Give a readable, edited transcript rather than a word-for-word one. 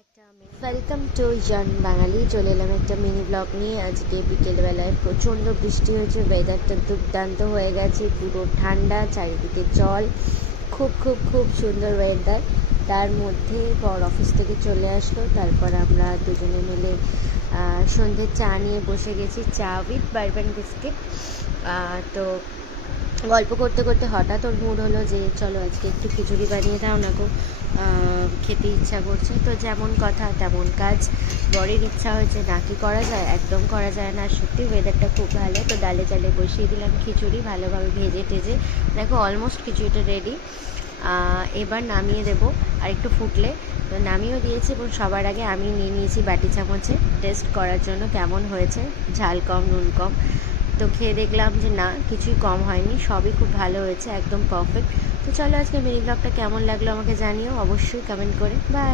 Welcome to জন বাঙালি। চলে এলাম একটা মিনি ব্লগ নিয়ে। আজকে বিকেলবেলায় প্রচণ্ড বৃষ্টি হয়েছে, ওয়েদারটা দুর্দান্ত হয়ে গেছে, পুরো ঠান্ডা, চারিদিকে জল, খুব খুব খুব সুন্দর ওয়েদার। তার মধ্যে বর অফিস থেকে চলে আসলো, তারপর আমরা দুজনে মিলে সন্ধ্যের চা নিয়ে বসে গেছি, চা উইথ বারবান বিস্কিট। তো গল্প করতে করতে হঠাৎ ওর মুড হলো যে চলো আজকে একটু খিচুড়ি বানিয়ে দাও না গো, খেতে ইচ্ছা করছে। তো যেমন কথা তেমন কাজ, বরের ইচ্ছা হয়েছে, না কি করা যায়, একদম করা যায় না। সত্যি ওয়েদারটা খুব ভালো, তো ডালে চালে বসিয়ে দিলাম খিচুড়ি, ভালোভাবে ভেজে টেজে দেখো অলমোস্ট খিচুড়িটা রেডি। এবার নামিয়ে দেবো, আর একটু ফুটলে তো নামিয়েও দিয়েছি, এবং সবার আগে আমি নিয়ে নিয়েছি বাটি চামচে টেস্ট করার জন্য কেমন হয়েছে, ঝাল কম নুন কম। তো খেয়ে দেখলাম যে না, কিছুই কম হয়নি, সবই খুব ভালো হয়েছে, একদম পারফেক্ট। তো চলো আজকে মিনি ব্লগটা কেমন লাগলো আমাকে জানিও অবশ্যই কমেন্ট করে। বাই।